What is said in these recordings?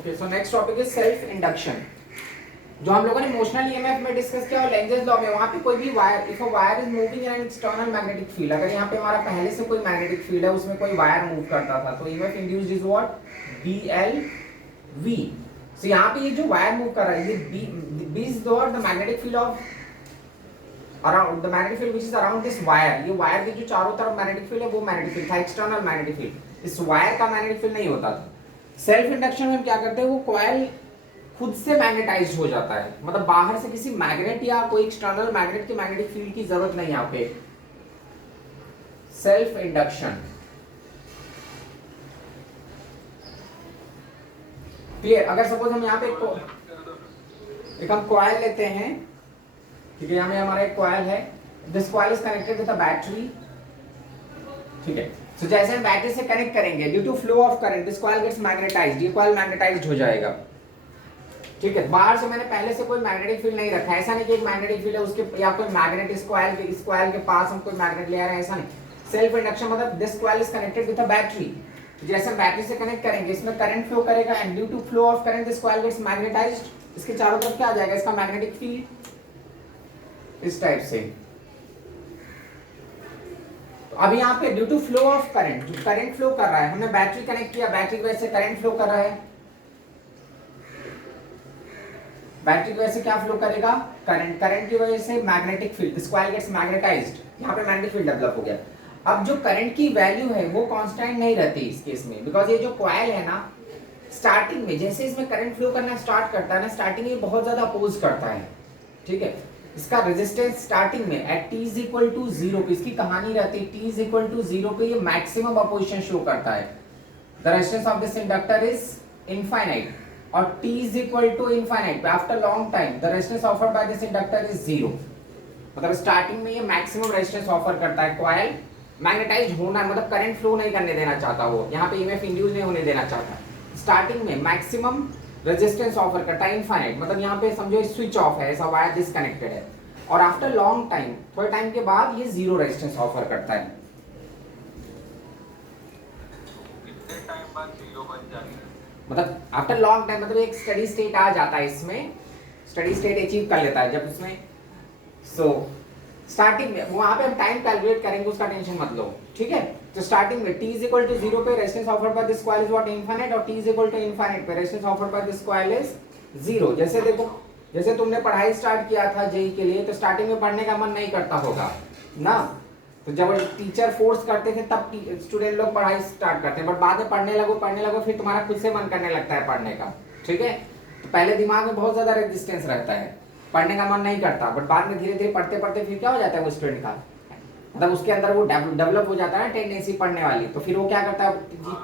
Okay, so next topic is self induction. जो हम लोगों ने इमोशनल ईएमएफ में डिस्कस किया और लेंजेस लॉ में, वहां पे कोई भी wire, if a wire is moving in an external magnetic field, अगर यहाँ पे हमारा पहले से कोई मैग्नेटिक फील्ड है, उसमें कोई वायर मूव करता था, तो EMF induced is what, BLV। सो यहाँ पे ये जो वायर मूव कर रहा है, ये B is the magnetic field of around the magnetic field which is around this wire. ये वायर के जो चारों तरफ मैग्नेटिक फील्ड है, वो मैग्नेटिक फील्ड था, एक्सटर्नल मैग्नेटिक फील्ड। इस वायर का मैग्नेटिक फील्ड नहीं होता था। सेल्फ इंडक्शन में हम क्या करते हैं, वो कॉइल खुद से मैग्नेटाइज्ड हो जाता है, मतलब बाहर से किसी मैग्नेट या कोई एक्सटर्नल मैग्नेट के मैग्नेटिक फील्ड की जरूरत नहीं यहाँ पे। Self induction clear. अगर सपोज हम यहाँ पे एक हम कॉइल लेते हैं, ठीक है, यहाँ में हमारा एक कॉइल है, this coil is connected with a battery, ठीक है। सो जैसे हम बैटरी से कनेक्ट करेंगे, due to flow of current this coil gets magnetized, ये कॉइल मैग्नेटाइज्ड हो जाएगा, ठीक है। बाहर से मैंने पहले से कोई मैग्नेटिक फील्ड नहीं रखा है, ऐसा नहीं कि एक मैग्नेटिक फील्ड है उसके या कोई मैग्नेट इस कॉइल के पास हम कोई मैग्नेट ले आ रहे हैं, ऐसा नहीं। सेल्फ इंडक्शन मतलब this coil is connected with a battery, जैसे हम बैटरी से कनेक्ट करेंगे, इसमें करंट फ्लो करेगा and due to flow of current this coil gets magnetized. इसके चारों तरफ क्या आ जाएगा, इसका मैग्नेटिक फील्ड इस टाइप से। तो अब यहाँ पे due to flow of current, जो करंट फ्लो कर रहा है, हमने बैटरी कनेक्ट किया, बैटरी की वजह से करंट फ्लो कर रहा है, बैटरी की वजह से क्या फ्लो करेगा, करंट, करंट की वजह से magnetic field, this coil gets magnetized, यहाँ पे मैग्नेटिक फील्ड डेवलप हो गया। अब जो करंट की वैल्यू है वो कांस्टेंट नहीं रहती इस केस में, बिकॉज ये जो कॉइल है ना, स्टार्टिंग में जैसे इसमें करंट फ्लो करना स्टार्ट करता है ना, स्टार्टिंग में बहुत ज्यादा अपोज करता है, ठीक है। इसका रेजिस्टेंस स्टार्टिंग में at t is equal to 0 पे, इसकी कहानी रहती है t इज इक्वल टू 0 पे ये मैक्सिमम अपोजिशन शो करता है। The resistance of this inductor is infinite, और t is equal to infinite पे after long time the resistance offered by this inductor is 0। मतलब स्टार्टिंग में ये मैक्सिमम रेजिस्टेंस ऑफर करता है। कॉइल मैग्नेटाइज्ड होना मतलब करंट फ्लो नहीं करने देना चाहता, वो यहाँ पे ईएमएफ इंड्यूस नहीं होने देना चाहता। स्टार्टिंग में मैक्सिमम रेजिस्टेंस ऑफर करता है, इनफाइनाइट, मतलब यहाँ पे समझो स्विच ऑफ है, ऐसा वायर डिस्कनेक्टेड है, और आफ्टर लॉन्ग टाइम, थोड़े टाइम के बाद ये 0 रेजिस्टेंस ऑफर करता है। कितने टाइम बाद 0 बन जाएगा, मतलब आफ्टर लॉन्ग टाइम, मतलब एक स्टडी स्टेट आ जाता है, इसमें स्टडी स्टेट अचीव कर लेता है जब उसमें। सो स्टार्टिंग में वहां पे हम टाइम कैलकुलेट करेंगे, उसका टेंशन मत लो, ठीक है। तो स्टार्टिंग में t इज इक्वल टू 0 पे resistance offered by this coil is what, infinite, और t is equal to infinite पे resistance offered by this coil is 0। जैसे देखो, जैसे तुमने पढ़ाई स्टार्ट किया था जेई के लिए, तो स्टार्टिंग में पढ़ने का मन नहीं करता होगा ना, तो जब टीचर फोर्स करते थे तब स्टूडेंट लोग पढ़ाई स्टार्ट करते हैं, बट बाद में पढ़ने लगो फिर तुम्हारा खुद से मन करने लगता है पढ़ने का, ठीक है। तो पहले दिमाग में बहुत ज्यादा रेजिस्टेंस रहता है, पढ़ने का मन नहीं करता, बट बाद में धीरे धीरे पढ़ते पढ़ते फिर क्या हो जाता है वो स्टूडेंट का, मतलब उसके अंदर वो डेवलप हो जाता है टेंडेंसी पढ़ने वाली, तो फिर वो क्या करता है,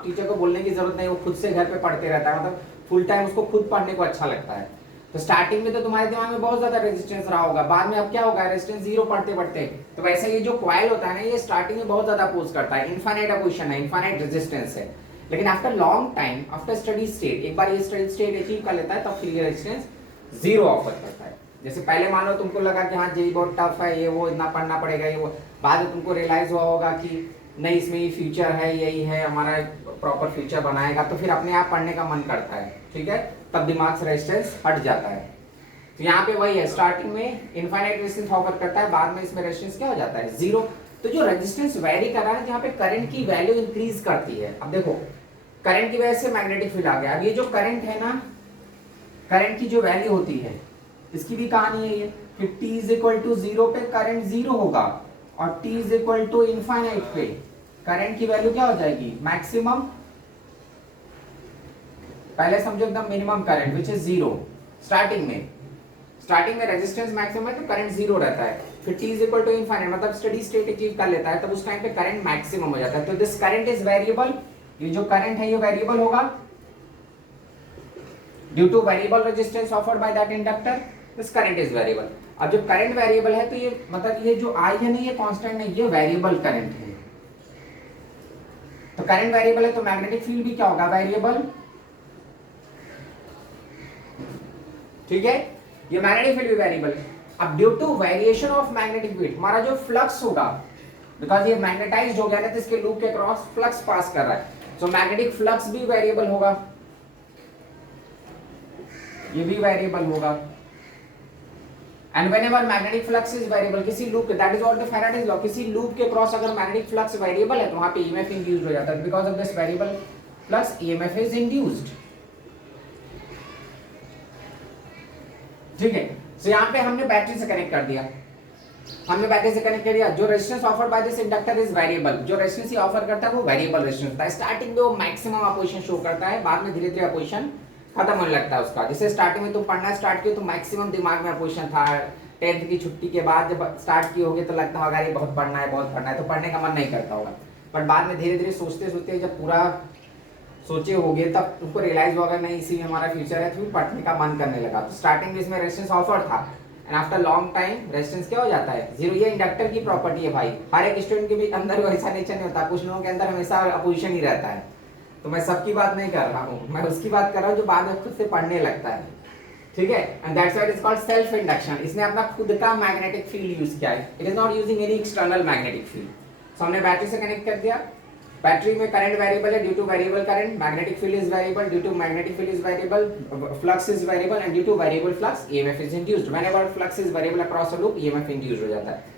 टीचर को बोलने की जरूरत नहीं, वो खुद से घर पे पढ़ते रहता है, मतलब फुल टाइम उसको खुद पढ़ने को अच्छा लगता है। तो स्टार्टिंग में तो तुम्हारे दिमाग में बहुत ज्यादा रेजिस्टेंस रहा होगा, बाद में अब क्या होगा, रेजिस्टेंस 0 पढ़ते पढ़ते। तो वैसे ये जो कॉइल होता है ना, ये स्टार्टिंग में बहुत ज्यादा अपोज करता है, इनफाइनाइट अपोजिशन है, इनफाइनाइट रेजिस्टेंस है, लेकिन after long time, after steady state, एक बार ये स्टडी स्टेट अचीव कर लेता है, तब फिर ये रेजिस्टेंस 0 ऑफर करता है। जैसे पहले मान लो तुमको लगा कि हाँ जेई बहुत टफ है, ये वो इतना पढ़ना पड़ेगा, ये वो, बाद में तुमको रियलाइज हुआ होगा कि नहीं, इसमें ये फ्यूचर है, यही है हमारा प्रॉपर फ्यूचर बनाएगा, तो फिर अपने आप पढ़ने का मन करता है, ठीक है, तब दिमाग से रेजिस्टेंस हट जाता है। तो यहाँ पे वही है, स्टार्टिंग में इनफाइनाइट रेजिस्टेंस ऑफर करता है, बाद में इसमें रेजिस्टेंस क्या हो जाता है, 0। तो जो रेजिस्टेंस वेरी कर रहा है, जहाँ पे करंट की वैल्यू इंक्रीज करती है, अब देखो करंट की वजह से मैग्नेटिक फील्ड आ गया, अब ये जो करंट है ना, करंट की जो वैल्यू होती है, इसकी भी कहानी है ये, कि t इज इक्वल टू 0 पे करंट 0 होगा, और t is equal to infinite पे करंट की वैल्यू क्या हो जाएगी, मैक्सिमम, पहले समझो एकदम minimum current which is 0। Starting में रेजिस्टेंस मैक्सिमम है तो करंट 0 रहता है, फिर t is equal to infinite, मतलब स्टडी स्टेट अचीव कर लेता है, तब उस टाइम पे करंट मैक्सिमम हो जाता है। तो दिस करंट इज वेरिएबल, ये जो करंट है ये वेरिएबल होगा due to variable resistance offered by that inductor, this current is variable. अब जब करंट वेरिएबल है तो ये मतलब ये जो I है नहीं, ये कांस्टेंट नहीं, ये वेरिएबल करंट है। तो करंट वेरिएबल है तो मैग्नेटिक फील्ड भी क्या होगा, वेरिएबल, ठीक है, ये मैग्नेटिक फील्ड भी वेरिएबल। अब due to variation of magnetic field, हमारा जो फ्लक्स होगा, बिकॉज ये मैग्नेटाइज्ड हो गया ना, तो इसके लूप के क्रॉस फ्लक्स पास कर रहा है, सो मैग्नेटिक फ्लक्स भी वेरिएबल होगा। ये भी वेरिएबल होगा। And whenever magnetic flux is variable, किसी लूप के, that is what the Faraday's law, किसी लूप के क्रॉस अगर मैग्नेटिक फ्लक्स वेरिएबल है तो वहां पे ईएमएफ इंड्यूस्ड हो जाता है। Because of this variable flux EMF is induced. ठीक है, सो यहाँ पे हमने बैटरी से कनेक्ट कर दिया, हमने बैटरी से कनेक्ट कर दिया। जो resistance offered by this inductor is variable, जो रेजिस्टेंस ही ऑफर करता है वो वेरिएबल रेजिस्टेंस होता है। स्टार्टिंग में वो मैक्सिमम अपोजिशन शो करता है, बाद में धीरे धीरे अपोजिशन खत्म होने लगता है उसका। जैसे स्टार्टिंग में तुम पढ़ना स्टार्ट किए तो मैक्सिमम दिमाग में अपोजिशन था, 10th की छुट्टी के बाद जब स्टार्ट किए होगे तो लगता होगा ये बहुत पढ़ना है बहुत पढ़ना है, तो पढ़ने का मन नहीं करता होगा। बट बाद में धीरे धीरे सोचते सोचते जब पूरा सोचे होगे तब तुमको रियलाइज होगा नहीं इसी में हमारा फ्यूचर है, तो पढ़ने का मन करने लगा। तो स्टार्टिंग में इसमें रेजिस्टेंस ऑफर था and after long time resistance क्या हो जाता है, जीरो। ये इंडक्टर की प्रॉपर्टी है भाई, हर एक स्टूडेंट के भी अंदर वैसा नेचर नहीं होता, कुछ लोगों के अंदर हमेशा अपोजिशन ही रहता है। तो मैं सबकी बात नहीं कर रहा हूँ, मैं उसकी बात कर रहा हूँ जो बाद में खुद से पढ़ने लगता है। ठीक है, and that's why it is called self induction. इसने अपना खुद का मैग्नेटिक फील्ड यूज किया है, it is not using any external magnetic field. So हमने बैटरी से कनेक्ट कर दिया, बैटरी में करंट वेरिएबल है due to variable current, magnetic field is variable due to magnetic field is variable, flux is variable and due to variable flux EMF is induced. Whenever flux is variable across a loop EMF induced हो जाता है।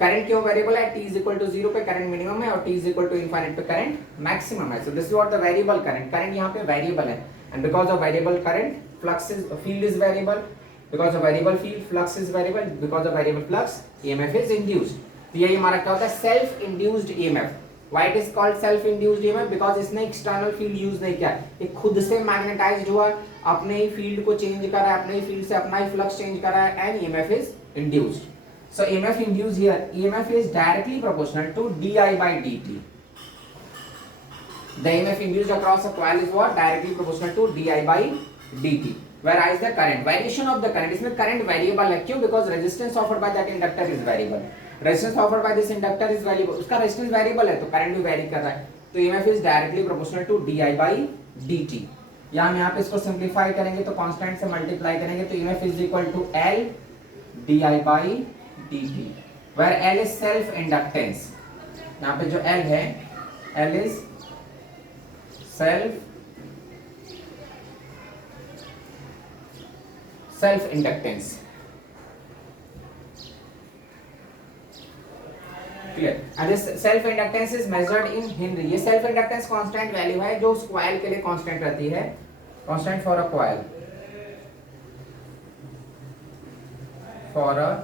Current क्यों variable है, t is equal to 0 पे current minimum है और t is equal to infinite पे current maximum है। So this is what the variable current, current यहाँ पे वेरिएबल है and because of variable current flux is field is variable, because of variable field flux is variable, because of variable flux EMF is induced. तो यही हमारा क्या होता है, self induced EMF. Why it is called self induced EMF, because इसने external field use नहीं किया, ये खुद से मैग्नेटाइज्ड हुआ, अपने ही फील्ड को चेंज कर रहा है, अपने ही फील्ड से अपना ही फ्लक्स चेंज कर रहा है and EMF is induced. So EMF induced here, EMF is directly proportional to di by dt. The EMF induced across a coil is what? Directly proportional to di by dt. Whereas the current, variation of the current, इसमें current variable है, क्यों? Because resistance offered by that inductor is variable. Resistance offered by this inductor is variable. उसका resistance variable है तो current भी vary कर रहा है, तो EMF is directly proportional to di by dt. या हम यहाँ पे इसको simplify करेंगे तो constant से multiply करेंगे तो EMF is equal to L di by dt, where L is self inductance। यहाँ पे जो L है, L is self inductance। Clear? And this self inductance is measured in Henry. ये सेल्फ इंडक्टेंस कांस्टेंट वैल्यू है जो उस coil के लिए कांस्टेंट रहती है, constant for a coil, for a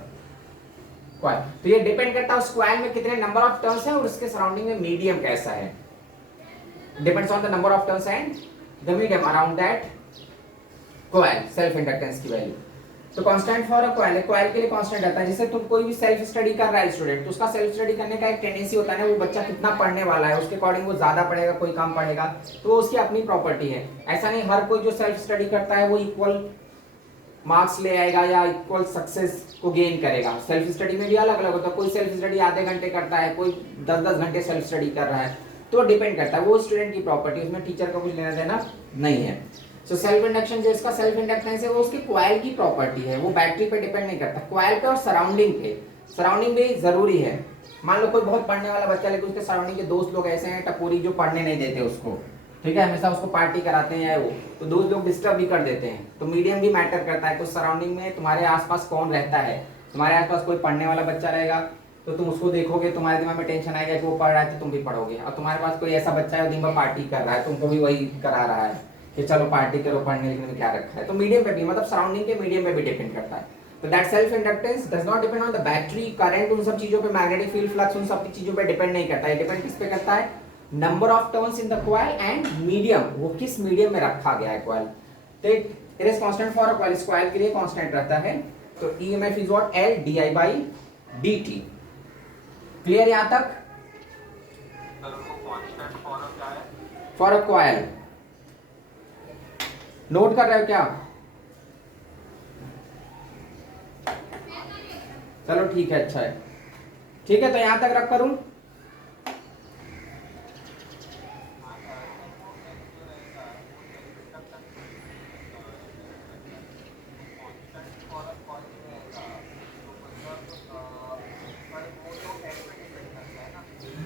coil. तो ये डिपेंड करता है उस कॉइल में कितने नंबर ऑफ टर्न्स है और उसके सराउंडिंग में मीडियम कैसा है। Depends on the number of turns and the medium around that coil, self inductance की वैल्यू। तो constant for a coil, coil के लिए कांस्टेंट रहता है। जैसे तुम कोई भी सेल्फ स्टडी कर रहा है स्टूडेंट, तो उसका सेल्फ स्टडी करने का एक टेंडेंसी होता है ना, वो बच्चा कितना पढ़ने वाला है उसके अकॉर्डिंग वो ज्यादा पढ़ेगा, कोई कम पढ़ेगा, तो वो उसकी अपनी प्रॉपर्टी है। ऐसा नहीं हर कोई जो सेल्फ स्टडी करता है वो इक्वल मार्क्स ले आएगा या इक्वल सक्सेस को गेन करेगा। सेल्फ स्टडी में भी अलग अलग होता है, कोई सेल्फ स्टडी आधे घंटे करता है, कोई 10-10 घंटे सेल्फ स्टडी कर रहा है, तो डिपेंड करता है, वो स्टूडेंट की प्रॉपर्टी, उसमें टीचर का कुछ लेना देना नहीं है। सो सेल्फ इंडक्शन जो इसका सेल्फ इंडक्टेंस है वो उसकी कॉइल की प्रॉपर्टी है, वो बैटरी पे डिपेंड नहीं करता, कॉइल पे और सराउंडिंग पे। सराउंडिंग भी जरूरी है। मान लो कोई बहुत पढ़ने वाला बच्चा लेकिन उसके सराउंडिंग के दोस्त लोग ऐसे हैं टपोरी जो पढ़ने नहीं देते उसको, ठीक है, हमेशा उसको पार्टी कराते हैं वो, तो दोस्त लोग डिस्टर्ब भी कर देते हैं। तो मीडियम भी मैटर करता है, कुछ सराउंडिंग में तुम्हारे आसपास कौन रहता है। तुम्हारे आसपास कोई पढ़ने वाला बच्चा रहेगा तो तुम उसको देखोगे, तुम्हारे दिमाग में टेंशन आएगा कि वो पढ़ रहा है तो तुम भी पढ़ोगे। और तुम्हारे पास कोई ऐसा बच्चा है दिन भर पार्टी कर रहा है, तुमको भी वही करा रहा है कि चलो पार्टी करो, पढ़ने लिखने में क्या रखा है। तो मीडियम पे भी, मतलब सराउंडिंग के मीडियम पे भी डिपेंड करता है। तो that self inductance does not depend on the battery, current, उन सब चीजों पे, मैग्नेटिक फील्ड, फ्लक्स, उन सब चीजों पे डिपेंड नहीं करता है। डिपेंड किस पे करता है, number of turns in the coil and medium, वो किस मीडियम में रखा गया है कॉइल। तो it is constant for a coil, इस कॉइल के लिए कांस्टेंट रहता है। तो EMF is what, L di by dt। Clear यहां तक? सर वो कांस्टेंट फॉर क्या है? फॉर अ कॉइल नोट कर रहे हो क्या? चलो ठीक है, अच्छा है, ठीक है, तो यहां तक रख करूं।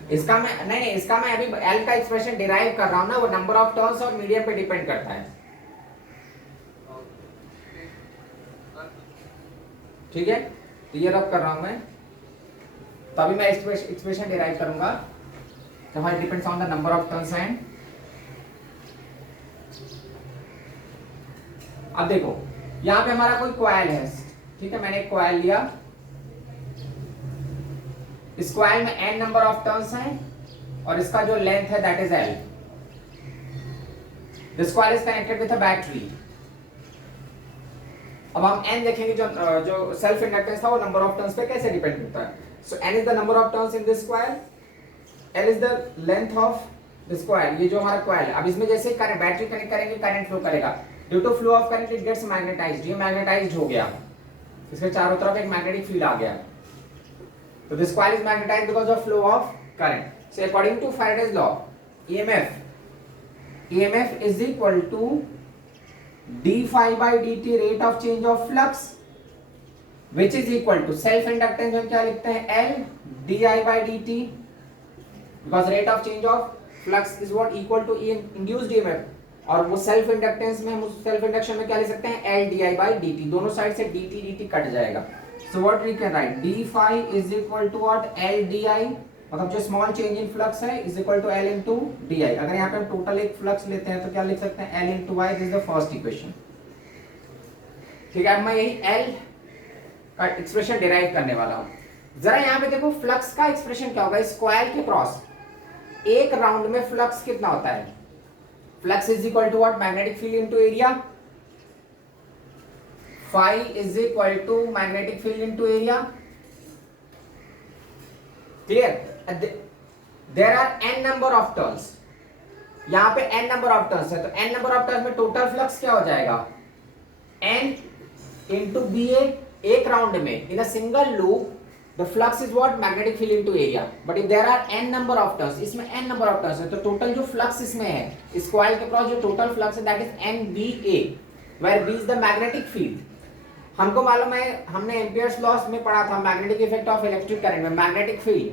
इसका मैं नहीं, इसका मैं अभी L का एक्सप्रेशन डिराइव कर रहा हूं ना, वो नंबर ऑफ टर्न्स और मीडियम पे डिपेंड करता है। ठीक है, तो ये रब कर रहा हूं मैं, तो अभी मैं एक्सप्रेशन डिराइव करूंगा तो हमारे depends on the number of turns and, अब देखो यहां पे हमारा कोई कॉइल है, ठीक है, मैंने एक कॉइल लिया, इस कॉइल में n नंबर ऑफ टर्न्स हैं और इसका जो लेंथ है that is L। This coil is connected with a battery. अब हम n देखेंगे, जो सेल्फ इंडक्टेंस था वो नंबर ऑफ टर्न्स पे कैसे डिपेंड करता है। So n is the number of turns in this coil, L is the length of this coil, ये जो हमारा कॉइल है। अब इसमें जैसे करंट बैटरी कनेक्ट करेंगे करंट फ्लो करेगा, due to flow of current it gets magnetized, ये मैग्नेटाइज्ड हो गया, इसके चारों तरफ एक मैग्नेटिक फील्ड आ गया, so this coil is magnetized because of flow of current. So according to Faraday's law, EMF is equal to d phi by dt, rate of change of flux, which is equal to self inductance हम क्या लिखते हैं L di by dt, because rate of change of flux is what equal to induced EMF, और वो self inductance में, हम self induction में क्या लिख सकते हैं L di by dt, दोनों साइड से dt कट जाएगा। So what we can write, d phi is equal to what, L di, मतलब जो स्मॉल चेंज इन फ्लक्स है is equal to L into di। अगर यहाँ पे हम टोटल एक फ्लक्स लेते हैं तो क्या लिख सकते हैं L into y, this is the first equation. ठीक है, अब मैं यही L का एक्सप्रेशन डिराइव करने वाला हूँ। जरा यहाँ पे देखो फ्लक्स का एक्सप्रेशन क्या होगा, इस कॉइल के क्रॉस एक राउंड में फ्लक्स कितना होता है, flux is equal to what, magnetic field into area, phi is equal to magnetic field into area, clear। there are n number of turns, यहाँ पे n number of turns है, तो n number of turns में total flux क्या हो जाएगा, n into ba, एक round में in a single loop the flux is what, magnetic field into area, but if there are n number of turns, इसमें n number of turns है, तो total जो flux इसमें है, इस कॉइल के क्रॉस जो टोटल फ्लक्स है that is nba, where b is the magnetic field। हमको मालूम है, हमने एम्पियर्स लॉस में पढ़ा था magnetic effect of electric current में, मैग्नेटिक फील्ड,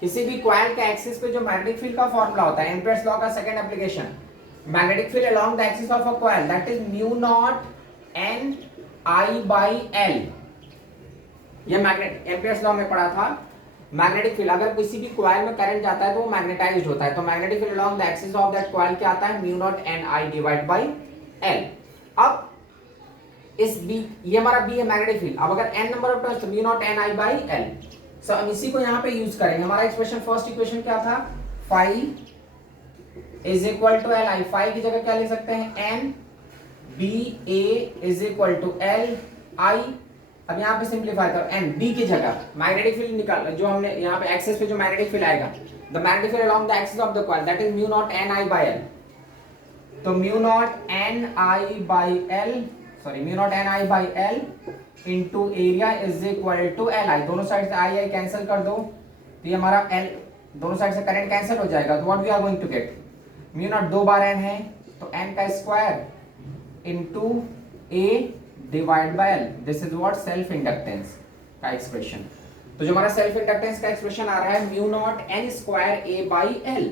किसी भी कॉइल के एक्सिस पे जो मैग्नेटिक फील्ड का फॉर्मूला होता है, एम्पियर्स लॉ का second application, magnetic field along the axis of a coil that is mu naught n I by L, ये मैग्नेट एम्पियर्स लॉ में पढ़ा था। मैग्नेटिक फील्ड, अगर किसी भी कॉइल में करंट जाता है तो वो मैग्नेटाइज्ड होता है, तो magnetic field along the axis of that coil क्या आता है, mu naught n I divide by L। अब इस B, ये हमारा B है मैग्नेटिक फील्ड, अब अगर n नंबर ऑफ टर्न्स तो mu naught n I by L। सो हम इसी को यहाँ पे यूज करेंगे। हमारा एक्सप्रेशन फर्स्ट इक्वेशन क्या था, phi is equal to L I, phi की जगह क्या लिख सकते हैं n B A is equal to L I। अब यहाँ पे सिंप्लीफाई करो, n B की जगह मैग्नेटिक फील्ड निकाल, जो हमने यहाँ पे एक्सिस पे जो मैग्नेटिक फील्ड आएगा, the magnetic field along the axis of the coil that is mu naught n I by L, तो mu naught n I by L, sorry mu naught n I by L into area is equal to L I, दोनों side से I cancel कर दो, तो ये हमारा L, दोनों side से करंट कैंसिल हो जाएगा, तो what we are going to get, mu naught 2 बार n है तो n का square into A divide by L, this is what self inductance का एक्सप्रेशन। तो जो हमारा सेल्फ इंडक्टेंस का एक्सप्रेशन आ रहा है mu naught n square A by L,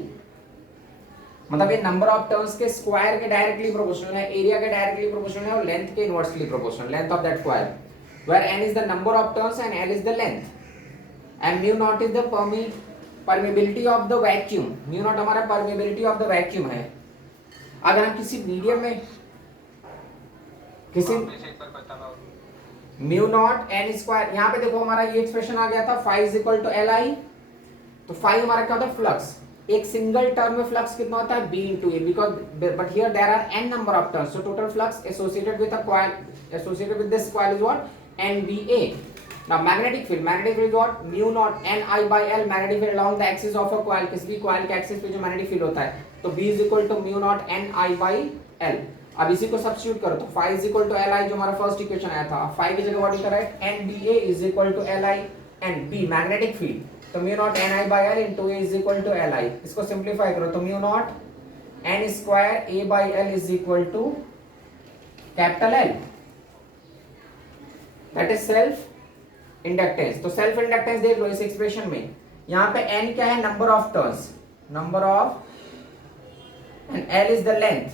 मतलब ये नंबर ऑफ टर्न्स के स्क्वायर के डायरेक्टली प्रोपोर्शनल है, एरिया के डायरेक्टली प्रोपोर्शनल है और लेंथ के inversely proportional, length of that coil, where n is the number of turns and L is the length, and mu naught is the permeability of the vacuum, mu naught हमारा permeability of the vacuum है। अगर हम किसी medium में किसी mu naught n square, यहाँ पे देखो हमारा ये एक्सप्रेशन आ गया था, phi is equal to L I, तो phi हमारा क्या होता है, फ्लक्स, एक सिंगल टर्म में फ्लक्स कितना होता है, B into A, because but here there are n number of turns, so total flux associated with a coil, associated with this coil is what, NBA। Now magnetic field is what, mu naught n I by L, magnetic field along the axis of a coil, किसी भी coil के axis पे जो magnetic field होता है, तो B is equal to mu naught n I by L। अब इसी को सब्स्टिट्यूट करो तो phi is equal to L I, जो हमारा फर्स्ट इक्वेशन आया था, phi की जगह व्हाट करा है, NBA is equal to L I and B magnetic field, तो mu naught n I by L into A is equal to L I, इसको सिंप्लीफाई करो तो mu naught n square A by L is equal to capital L, that is self inductance. तो self inductance देख लो इस expression में, यहाँ पे n क्या है, number of turns, number of, and L is the length,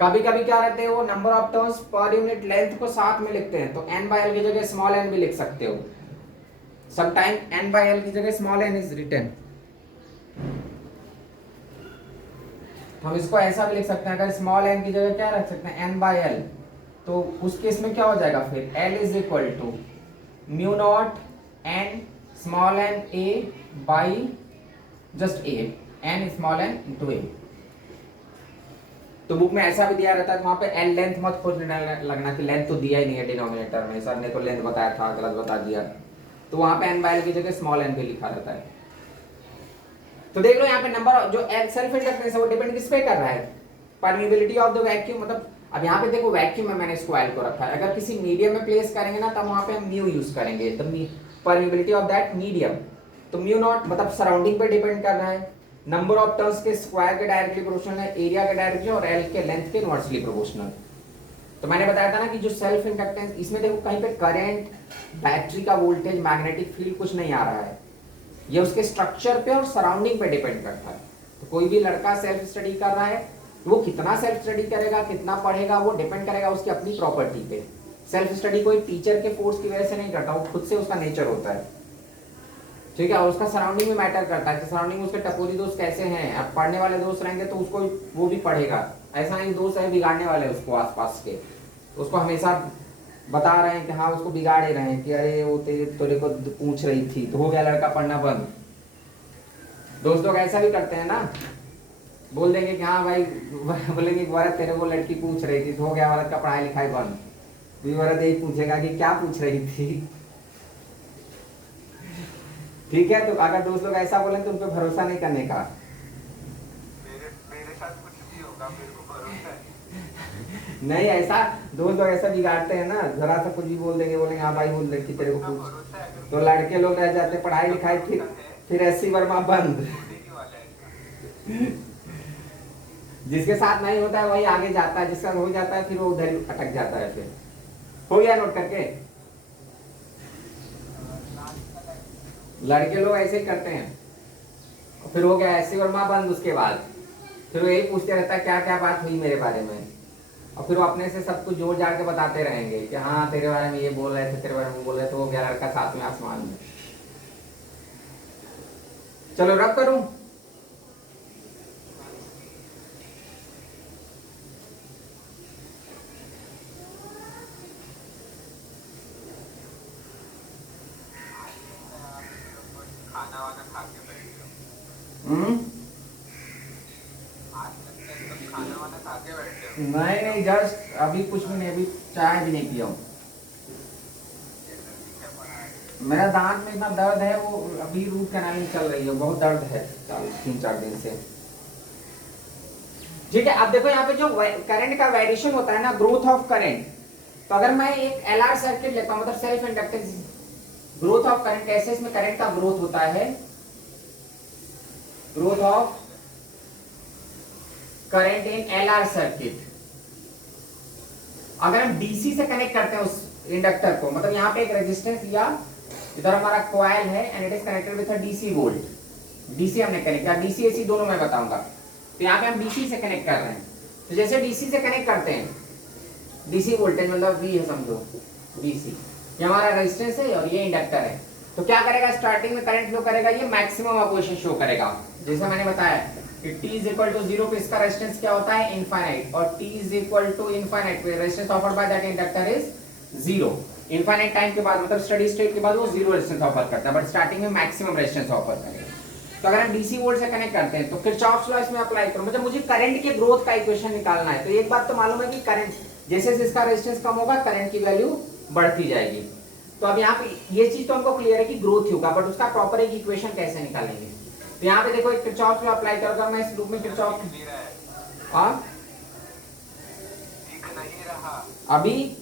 कभी कभी क्या रहते हैं वो number of turns per unit length को साथ में लिखते हैं, तो n/l की जगह स्मॉल n भी लिख सकते हो। समटाइम n/l की जगह स्मॉल n इज रिटन। हम इसको ऐसा भी लिख सकते हैं, अगर स्मॉल n की जगह क्या रख सकते हैं n/l, तो उस केस में क्या हो जाएगा फिर l is equal to mu naught n small n a by just a, n small n into a। तो बुक में ऐसा भी दिया रहता है, वहां पे एल लेंथ मत खोजने लगना कि लेंथ तो दिया ही नहीं है डिनोमिनेटर में, सर ने तो लेंथ बताया था गलत बता दिया, तो वहां पे n/l की जगह स्मॉल n भी लिखा रहता है। तो देख लो यहाँ पे नंबर जो सेल्फ इंडक्टेंस है वो डिपेंड किस पे कर रहा है, परमिबिलिटी ऑफ द वैक्यूम। मतलब अब यहाँ पे देखो वैक्यूम में मैंने स्क्वायर को रखा है, अगर किसी मीडियम में प्लेस करेंगे ना तब वहां पे हम म्यू यूज करेंगे, the permeability of that medium. तो म्यू नॉट मतलब सराउंडिंग पे डिपेंड कर रहा है, नंबर ऑफ टर्न्स के स्क्वायर के डायरेक्टली प्रोपोर्शनल है, एरिया के डायरेक्टली और एल के लेंथ के इनवर्सली प्रोपोर्शनल। तो मैंने बताया था ना कि जो सेल्फ इंडक्टेंस, इसमें देखो कहीं पे करंट, बैटरी का वोल्टेज, मैग्नेटिक फील्ड कुछ नहीं आ रहा है, ये उसके स्ट्रक्चर पे और सराउंडिंग पे डिपेंड करता है। तो कोई भी लड़का सेल्फ स्टडी कर रहा है, वो कितना सेल्फ स्टडी करेगा, कितना पढ़ेगा, वो डिपेंड करेगा उसकी अपनी प्रॉपर्टी पे। सेल्फ स्टडी कोई टीचर के फोर्स की वजह से नहीं करता, वो खुद से उसका नेचर होता है, ठीक है। और उसका सराउंडिंग में मैटर करता है कि सराउंडिंग में उसके टपोरी दोस्त कैसे हैं। अब पढ़ने वाले दोस्त रहेंगे तो उसको वो भी पढ़ेगा, ऐसा नहीं दोस्त है बिगाड़ने वाले उसको आसपास के, उसको हमेशा बता रहे हैं कि हाँ उसको बिगाड़े रहे हैं कि अरे वो तेरे को पूछ रही थी, तो हो गया लड़का पढ़ना बंद। दोस्त लोग ऐसा भी करते हैं ना, बोल देंगे कि हाँ भाई, बोलेंगे कि वरद तेरे को लड़की पूछ रही थी, तो हो गया वरद का पढ़ाई लिखाई बंद। भी वरद यही पूछेगा कि क्या पूछ रही थी, ठीक है। तो अगर दोस्त लोग ऐसा बोले तो उन पर भरोसा नहीं करने का। मेरे साथ कुछ भी होगा, मेरे को भरोसा है। नहीं, ऐसा दोस्त लोग ऐसा बिगाड़ते हैं ना, जरा सा कुछ भी बोल देंगे, बोलेंगे हाँ भाई वो लड़की तेरे को पूछ, तो लड़के लोग रह जाते पढ़ाई लिखाई, फिर एससी वर्मा बंद। जिसके साथ नहीं होता है वही आगे जाता है, जिसका हो जाता है फिर वो उधर अटक जाता है। फिर हो गया नोट करके, लड़के लोग ऐसे ही करते हैं। फिर हो गया एससी वर्मा बंद, उसके बाद फिर वो यही पूछते रहता है क्या क्या बात हुई मेरे बारे में, और फिर वो अपने से सब कुछ जोड़ जाड़ के बताते रहेंगे कि हाँ तेरे बारे में ये बोल रहे थे, तेरे बारे में बोल रहे थे, वो गया लड़का साथ में आसमान में। चलो रब करूं, खाना वाना खा के बैठ खाना वाना खा के बैठे हो? नहीं जस्ट अभी कुछ भी नहीं, अभी चाय भी नहीं पिया हूँ। मेरा दांत में इतना दर्द है, वो अभी रूट कैनालिंग चल रही है, बहुत दर्द है 3-4 दिन से। ठीक है, अब देखो यहाँ पे जो करंट का वेरिएशन होता है ना, ग्रोथ ऑफ करंट, तो अगर मैं एक एलआर सर्किट लेता हूँ, मतलब self inductance, growth of current कैसे, इसमें करंट का ग्रोथ होता है, growth of current in LR circuit. अगर हम डीसी से कनेक्ट करते हैं उस इंडक्टर को, मतलब यहाँ पे एक रेजिस्टेंस लिया, इधर हमारा कॉइल है and it is connected with a DC volt, DC हमने कनेक्ट किया, डीसी एसी दोनों मैं बताऊंगा। तो यहाँ पे हम डीसी से कनेक्ट कर रहे हैं, तो जैसे डीसी से कनेक्ट करते हैं, डीसी वोल्टेज मतलब वी है समझो, डीसी, ये हमारा रेजिस्टेंस है और ये इंडक्टर है। तो क्या करेगा, स्टार्टिंग में करंट फ्लो करेगा, ये मैक्सिमम ऑपोजिशन शो करेगा, जैसे मैंने बताया कि t इज इक्वल टू 0 पे इसका रेजिस्टेंस क्या होता है, इनफाइनाइट, और t is equal to infinite पे resistance offered by that inductor is 0। Infinite time के बाद मतलब स्टेडी स्टेट के बाद वो 0 रेजिस्टेंस ऑफर करता है, बट स्टार्टिंग में मैक्सिमम रेजिस्टेंस ऑफर करेगा। तो अगर हम डीसी वोल्ट से कनेक्ट करते हैं तो किरचॉफ्स लॉ इसमें अप्लाई करो, मतलब मुझे करंट के ग्रोथ का इक्वेशन निकालना है। तो एक बात तो मालूम है कि करंट जैसे जैसे इसका रेजिस्टेंस कम होगा करंट की वैल्यू बढ़ती जाएगी। तो अब यहाँ पे ये चीज तो हमको क्लियर है कि ग्रोथ ही होगा, बट उसका प्रॉपर एक इक्वेशन कैसे निकालेंगे। तो यहाँ पे देखो एक किरचॉफ लॉ अप्लाई करो, मैं इस लूप में किरचॉफ अभी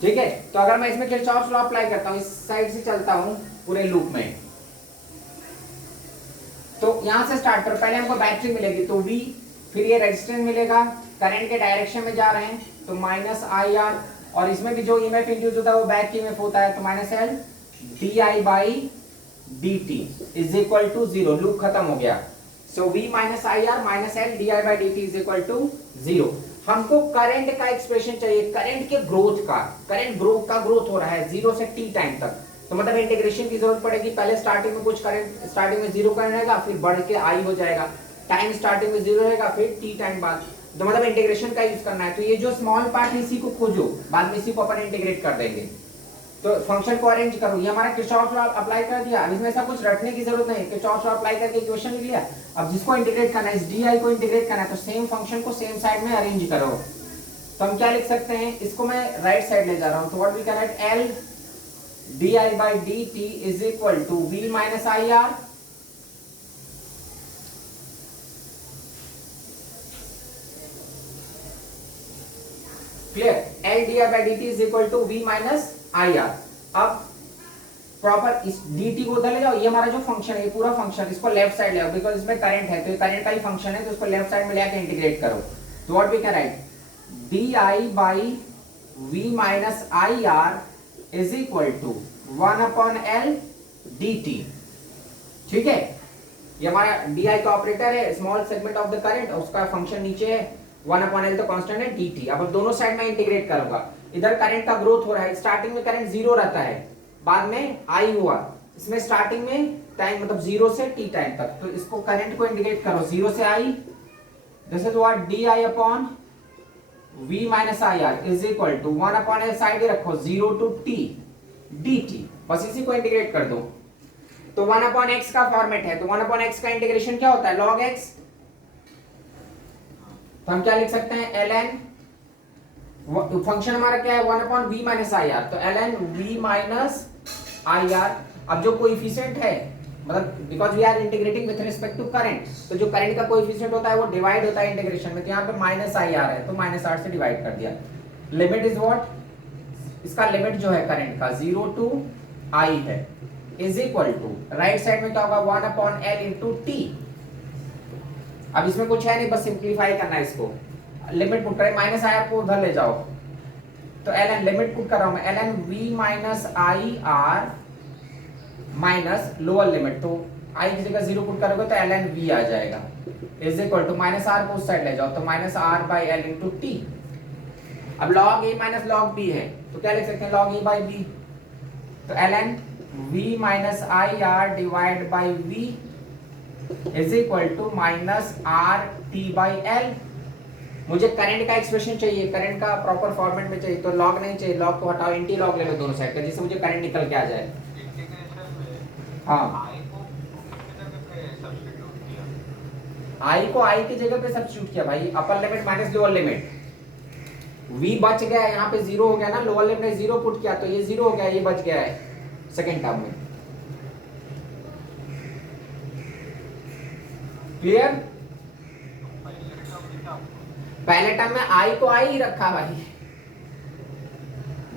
ठीक है। तो अगर मैं इसमें किरचॉफ लॉ अप्लाई करता हूँ, इस साइड से चलता हूँ पूरे लूप में, तो यहां से स्टार्ट करो, पहले हमको बैटरी मिलेगी तो V, फिर ये रेजिस्टेंस मिलेगा, करंट के डायरेक्शन में जा रहे हैं तो -IR, और इसमें भी जो ईएमएफ इंड्यूस होता है वो बैक ईएमएफ होता है, तो -L di/dt is equal to 0। Loop खत्म हो गया, so V minus I R minus L D I by D T is equal to 0। हमको करंट का एक्सप्रेशन चाहिए, करंट के ग्रोथ का, करंट ग्रोथ हो रहा है 0 से t टाइम तक, तो मतलब इंटीग्रेशन की जरूरत पड़ेगी। पहले स्टार्टिंग में कुछ करंट, स्टार्टिंग में 0 करंट रहेगा, फिर बढ़ के I हो जाएगा, टाइम स्टार्टिंग में 0 रहेगा, फिर t टाइम बाद, तो मतलब इंटीग्रेशन का यूज करना है। तो ये जो स्मॉल पार्ट है इसी को खोजो, बाद में इसी को अपन इंटीग्रेट कर देंगे। तो फंक्शन को अरेंज करो, ये हमारा किरचॉफ लॉ अप्लाई कर दिया। अब इसमें ऐसा कुछ रटने की जरूरत नहीं, किरचॉफ लॉ अप्लाई करके इक्वेशन लिख लिया। अब जिसको इंटीग्रेट करना है, इस डी को इंटीग्रेट करना है, तो सेम फंक्शन को सेम साइड में अरेंज करो। तो हम क्या लिख सकते हैं, इसको मैं राइट साइड ले जा रहा हूं, तो what we can write, L D I by D T is equal to V minus I R clear, L D I by D T is equal to V minus I R. अब proper इस dt को उधर ले जाओ, ये हमारा जो function है, ये पूरा फंक्शन, इसको लेफ्ट साइड ले आओ, बिकॉज इसमें करंट है, तो ये करंट का ही फंक्शन है, तो इसको लेफ्ट साइड में लेके इंटीग्रेट करो। तो what we can write, di by v minus I R is equal to 1/L dt। ठीक है, ये हमारा di का ऑपरेटर है, small segment of the current, उसका फंक्शन नीचे है, 1/L तो कांस्टेंट है dt। अब दोनों साइड में इंटीग्रेट करूंगा, इधर करंट का ग्रोथ हो रहा है, स्टार्टिंग में करंट 0 रहता है, बाद में आई हुआ, इसमें स्टार्टिंग में टाइम मतलब 0 से t टाइम तक, तो इसको करंट को इंडिकेट करो 0 से i, this is what di upon v minus I R is equal to 1/L side ही रखो 0 टू t dt, बस इसी को इंटीग्रेट कर दो। तो 1/x का फॉर्मेट है, तो 1/x का इंटीग्रेशन क्या होता है, log x। तो हम क्या लिख सकते हैं, ln, फंक्शन हमारा क्या है 1/v माइनस आई आर, तो ln v minus I R. अब जो कोएफिशिएंट है, मतलब because we are integrating with respect to current, तो जो करंट का कोएफिशिएंट होता है वो डिवाइड होता है इंटीग्रेशन में, तो यहाँ पे माइनस आई आर है, तो माइनस आर से डिवाइड कर दिया। लिमिट इज व्हाट, इसका लिमिट जो है करंट का 0 टू i है, is equal to right side में क्या होगा 1/L इंटू टी। अब इसमें कुछ है नहीं, बस सिंप्लीफाई करना है इसको, लिमिट पुट करें, माइनस आई आर को उधर ले जाओ, तो ln लिमिट पुट कर रहा हूं मैं, ln v minus I R minus lower limit, तो i की जगह 0 पुट करोगे तो ln v आ जाएगा, is equal to minus R को उस साइड ले जाओ, तो minus R by L into T. अब log a minus log b है, तो क्या लिख सकते हैं log a बाई b, तो ln v minus I R divide by v is equal to minus R T by L. मुझे current का एक्सप्रेशन चाहिए, करंट का प्रॉपर फॉर्मेट में चाहिए, तो लॉग नहीं चाहिए, लॉग को हटाओ, एंटी लॉग ले लो दोनों साइड का, जिससे मुझे करंट निकल के आ जाए। इंटीग्रेशन में हाँ, i को कितने पे सब्स्टिट्यूट किया, i को i की जगह पे सब्स्टिट्यूट किया भाई, upper limit minus lower limit, v बच गया है, यहाँ पे 0 हो गया ना, लोअर लिमिट ने 0 पुट किया, तो ये 0 हो गया, ये बच गया है सेकेंड टर्म में। क्लियर, पहले टर्म में क्या, पहले टर्म में i को i ही रखा भाई,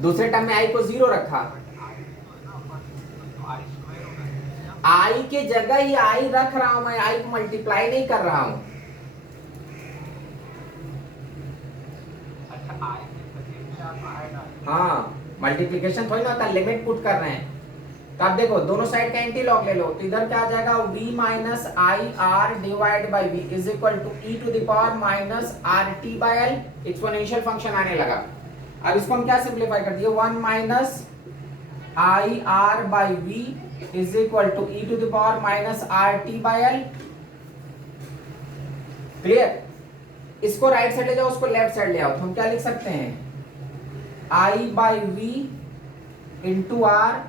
दूसरे टर्म में i को 0 रखा, i के जगह ही i रख रहा हूं मैं, i को मल्टीप्लाई नहीं कर रहा हूं। अच्छा i के जगह आप आएगा, हाँ, मल्टीप्लिकेशन थोड़ी ना होता, लिमिट पुट कर रहे हैं। तो आप देखो दोनों साइड का एंटी लॉग ले लो, तो इधर क्या आ जाएगा v minus I R divide by v is equal to e to the power minus R T by L, exponential function आने लगा। अब इसको हम क्या सिंप्लीफाई कर दिए, 1 minus I R by v is equal to e to the power minus R T by L. Clear, इसको right side ले जाओ, उसको लेफ्ट साइड ले आओ, तो हम क्या लिख सकते हैं, i by v into R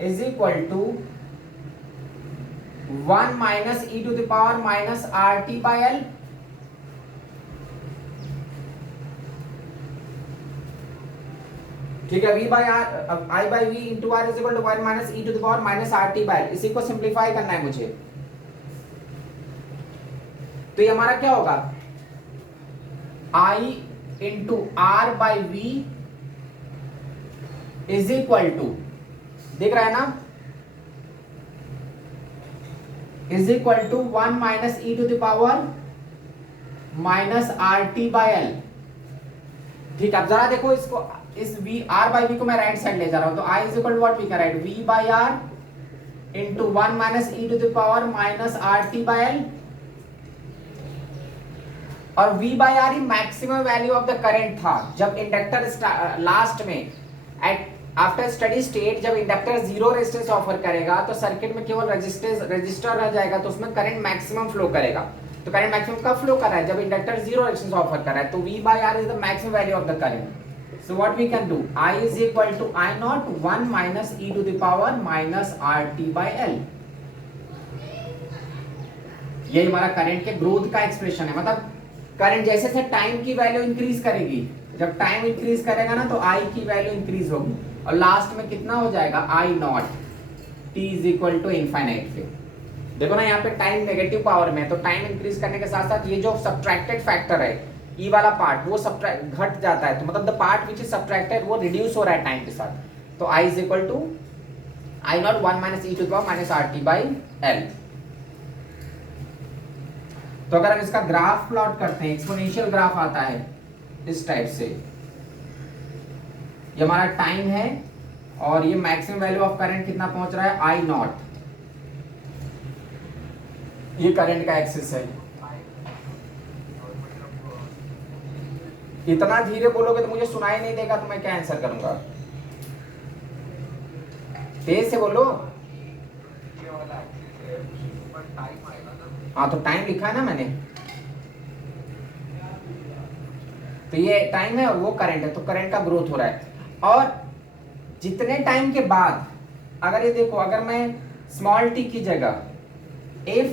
is equal to 1 minus E to the power minus R T by L. ठीक है, v बाई आर, i by v into R is equal to 1 minus E to the power minus R T by L, इसी को simplify करना है मुझे। तो ये हमारा क्या होगा, i into R by v is equal to, देख रहा है ना, is equal to 1 minus E to the power minus R T by L. ठीक है, अब जरा देखो इसको, इस v r बाई v को मैं राइट साइड ले जा रहा हूं, तो i is equal to what we can write, v by r into 1 minus E to the power minus R T by L. और V बाई आर ही maximum value of the current था जब inductor last में at after steady state जब inductor zero resistance offer करेगा तो circuit में केवल रजिस्टर रह जाएगा, तो उसमें करंट मैक्सिमम फ्लो करेगा। तो करंट मैक्सिमम कब फ्लो कर रहा है? जब इंडक्टर जीरो रेजिस्टेंस ऑफर कर रहा है। तो V by R is the maximum value of the current. So what we can do, I is equal to I naught 1 minus e to the power minus RT by L। ये हमारा current के growth का expression है। मतलब current जैसे जैसे time की value increase करेगी, जब टाइम इंक्रीज करेगा ना तो I की वैल्यू इंक्रीज होगी और लास्ट में कितना हो जाएगा I naught t is equal to infinite पे। देखो ना यहाँ पे टाइम नेगेटिव पावर में, तो टाइम इंक्रीज करने के साथ साथ ये जो सब्ट्रैक्टेड फैक्टर है E वाला पार्ट वो घट जाता है, तो मतलब the part which is subtracted वो रिड्यूस हो रहा है टाइम के साथ। तो I is equal to I naught 1 minus e to the power minus RT by L। तो अगर हम इसका ग्राफ प्लॉट करते हैं, एक्सपोनेंशियल ग्राफ आता है इस टाइप से, ये हमारा टाइम है और ये मैक्सिमम वैल्यू ऑफ करंट कितना पहुंच रहा है I नॉट, ये करंट का एक्सिस है। इतना धीरे बोलोगे तो मुझे सुनाई नहीं देगा, तो मैं क्या आंसर करूंगा? तेज से बोलो। हाँ तो टाइम लिखा है ना मैंने, तो ये टाइम है और वो करंट है, तो करंट का ग्रोथ हो रहा है। और जितने टाइम के बाद अगर ये देखो, अगर मैं स्मॉल टी की जगह इफ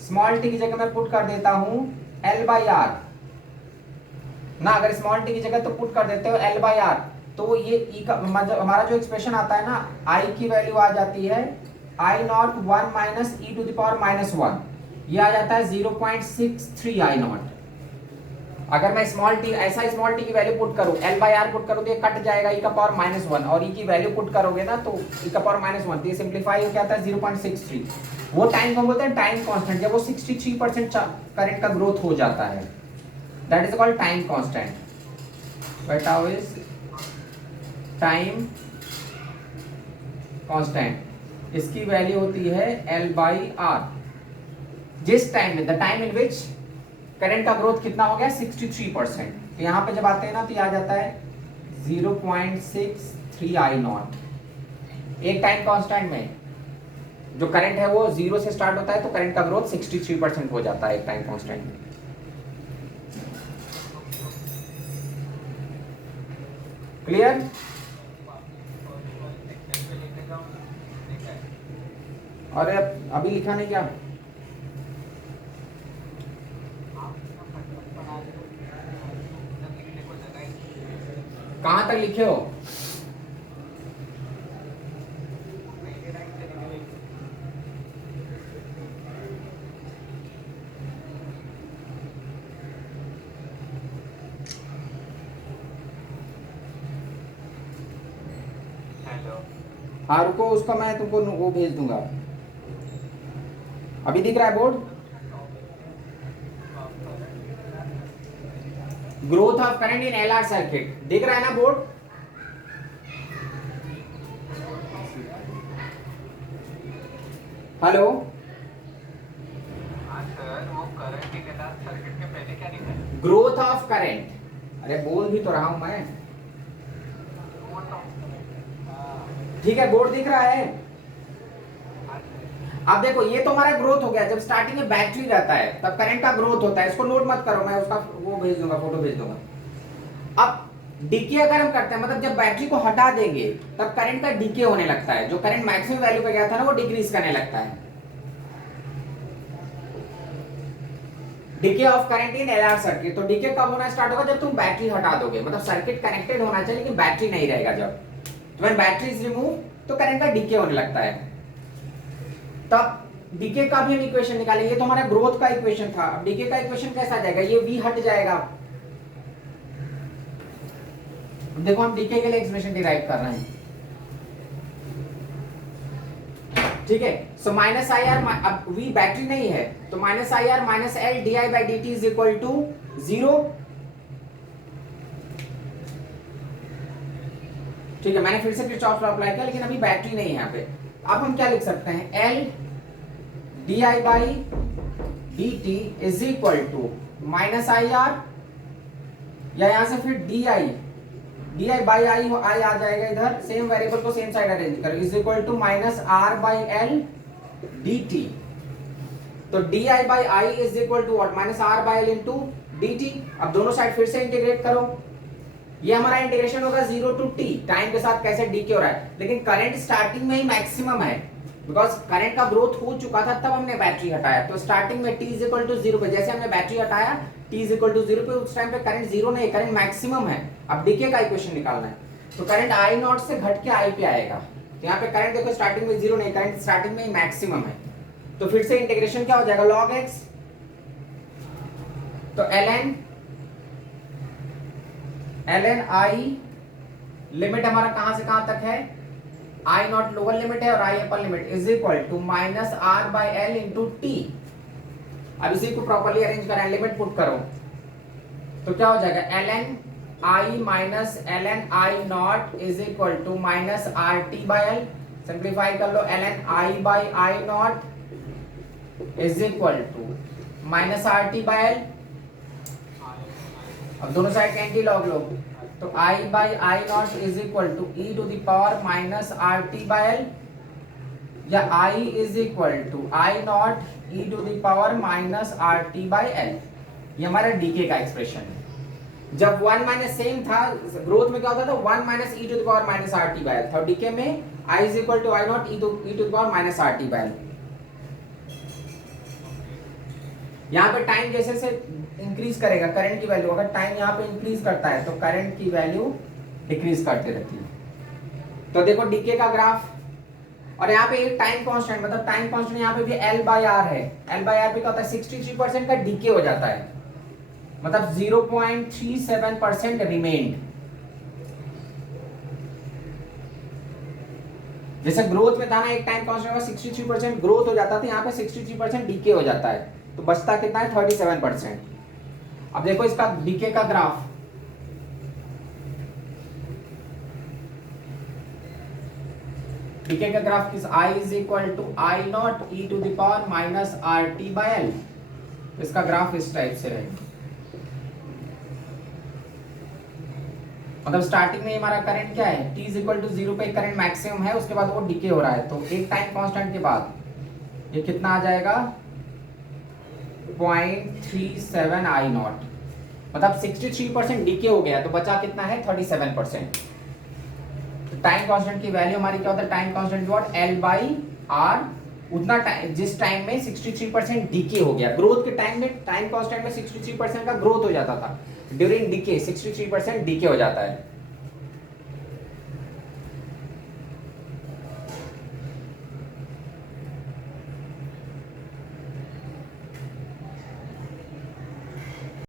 स्मॉल टी की जगह मैं पुट कर देता हूं L बाई आर ना, अगर स्मॉल टी की जगह तो पुट कर देते हो L बाई आर, तो ये E का हमारा जो एक्सप्रेशन आता है ना, I की वैल्यू आ जाती है I naught 1 minus e to the power minus 1, ये आ जाता है 0.63 I नॉट। अगर मैं स्मॉल टी ऐसा स्मॉल टी की वैल्यू पुट करूं, L बाई आर पुट करूं तो ये कट जाएगा e का पावर माइनस 1, और e की वैल्यू पुट करोगे ना तो e का पावर माइनस 1, तो ये सिंप्लीफाई हो क्या आता है 0.63। वो टाइम को बोलते हैं टाइम कांस्टेंट, जब वो 63% करंट का ग्रोथ हो जाता है, that is called time constant. बेटा इज टाइम कांस्टेंट, इसकी वैल्यू होती है L बाई आर। जिस टाइम में, the time in which current का ग्रोथ कितना हो गया 63%, तो यहाँ पे जब आते हैं ना तो ये आ जाता है 0.63 I नॉट। एक टाइम कांस्टेंट में जो करंट है वो 0 से स्टार्ट होता है, तो करंट का ग्रोथ 63% हो जाता है एक टाइम कांस्टेंट में। क्लियर? अरे अभी लिखा नहीं क्या? कहां तक लिखे हो? हाँ रुको, उसका मैं तुमको वो भेज दूंगा। अभी दिख रहा है board? Growth of current in LR circuit दिख रहा है ना बोर्ड? हेलो वो करंट इन LR सर्किट के पहले क्या लिखा है? Growth of current. अरे बोल भी तो रहा हूं मैं। ठीक है, बोर्ड दिख रहा है। अब देखो, ये तो हमारा ग्रोथ हो गया। जब स्टार्टिंग में बैटरी रहता है तब करंट का ग्रोथ होता है, इसको नोट मत करो, मैं उसका वो भेज दूंगा, फोटो भेज दूंगा। अब डीके अगर हम करते हैं, मतलब जब बैटरी को हटा देंगे तब करंट का डीके होने लगता है, जो करंट मैक्सिमम वैल्यू पे गया था ना वो डिक्रीज करने लगता है। DK of current in LR circuit. तो डीके कब होना स्टार्ट होगा? जब तुम बैटरी हटा दोगे, मतलब सर्किट कनेक्टेड होना चाहिए लेकिन बैटरी नहीं रहेगा। जब व्हेन बैटरी इज रिमूव तो करंट का डीके होने लगता है। तब डीके का भी हम इक्वेशन निकालेंगे। तो हमारा ग्रोथ का इक्वेशन था, अब डीके का इक्वेशन कैसा आ जाएगा? ये v हट जाएगा। देखो हम डीके के लिए एक्सप्रेशन डिराइव कर रहे हैं, ठीक है। सो माइनस आई आर, अब v बैटरी नहीं है तो minus I R minus L D I by D T is equal to 0। ठीक है, मैंने फिर से किरचॉफ लॉ अप्लाई किया, लेकिन अभी बैटरी नहीं है यहाँ पे। अब हम क्या लिख सकते हैं? L D I by D T is equal to minus I R, या यहां से फिर डी आई बाई आई आ जाएगा इधर, सेम वेरिएबल को सेम साइड अरेंज करो, is equal to minus R by L D T. तो D I by I is equal to what, minus R by L into D T. अब दोनों side फिर से इंटीग्रेट करो, ये हमारा इंटीग्रेशन होगा 0 टू टी, टाइम के साथ कैसे डी के हो रहा है, लेकिन करंट स्टार्टिंग में ही मैक्सिमम है, बिकॉज करंट का ग्रोथ हो चुका था तब हमने बैटरी हटाया। तो स्टार्टिंग में t इज इक्वल टू 0 पे जैसे हमने बैटरी हटाया t इज इक्वल टू 0 पे, उस टाइम पे करंट 0 नहीं, करंट मैक्सिमम है। अब डीके का इक्वेशन निकालना है, तो करंट आई नॉट से घट के आई पे आएगा। तो यहाँ पे करंट देखो स्टार्टिंग में 0 नहीं, करंट स्टार्टिंग में ही मैक्सिमम है। तो फिर से इंटीग्रेशन क्या हो जाएगा, log x, तो ln i, लिमिट हमारा कहां से कहां तक है, आई नॉट लोअर लिमिट है और I upper limit, is equal to minus R by L into T. अब इसी को प्रॉपर्ली अरेंज करें, लिमिट पुट करो, तो क्या हो जाएगा, ln i minus ln i naught is equal to minus R T by L. Simplify कर लो, ln i by I naught is equal to minus R T by L. अब दोनों साइड एंटी लॉग लो, तो i by I naught is equal to e to the power minus R T by L, या i is equal to I naught e to the power minus R T by L. ये हमारा DK का expression है। जब 1 minus same था, growth में क्या होता था, 1 minus e to the power minus R T by L था, डीके में i is equal to I naught e to the power minus R T by L. यहाँ पे टाइम जैसे से इंक्रीज करेगा करंट की वैल्यू, अगर टाइम यहाँ पे इंक्रीज करता है तो करंट की वैल्यू डिक्रीज करती रहती है। तो देखो डीके का ग्राफ, और यहाँ पे एक टाइम कांस्टेंट, मतलब टाइम कांस्टेंट यहाँ पे भी L बाई आर है। L बाई आर पे क्या होता है, 63% का डीके हो जाता है, मतलब 0.37% रिमेन्ड। जैसे ग्रोथ में था ना, एक टाइम कांस्टेंट में 63% ग्रोथ हो जाता था, यहाँ पे 63% डीके हो जाता है, तो बचता कितना है, 37%। अब देखो इसका डीके का ग्राफ, डीके का ग्राफ किस, i is equal to I naught e to the power minus R T by L. इसका ग्राफ इस टाइप से है, मतलब स्टार्टिंग में हमारा करंट क्या है, t इज इक्वल टू 0 पे करंट मैक्सिमम है, उसके बाद वो डीके हो रहा है, तो एक टाइम कांस्टेंट के बाद ये कितना आ जाएगा, 0.37 आई नॉट, मतलब 63% डीके हो गया, तो बचा कितना है, 37%। तो टाइम कांस्टेंट की वैल्यू हमारी क्या होता है, time constant what, L by R, उतना टाइम जिस टाइम में 63% डीके हो गया। ग्रोथ के टाइम में टाइम कांस्टेंट में 63% का ग्रोथ हो जाता था, ड्यूरिंग डीके 63% डीके हो जाता है।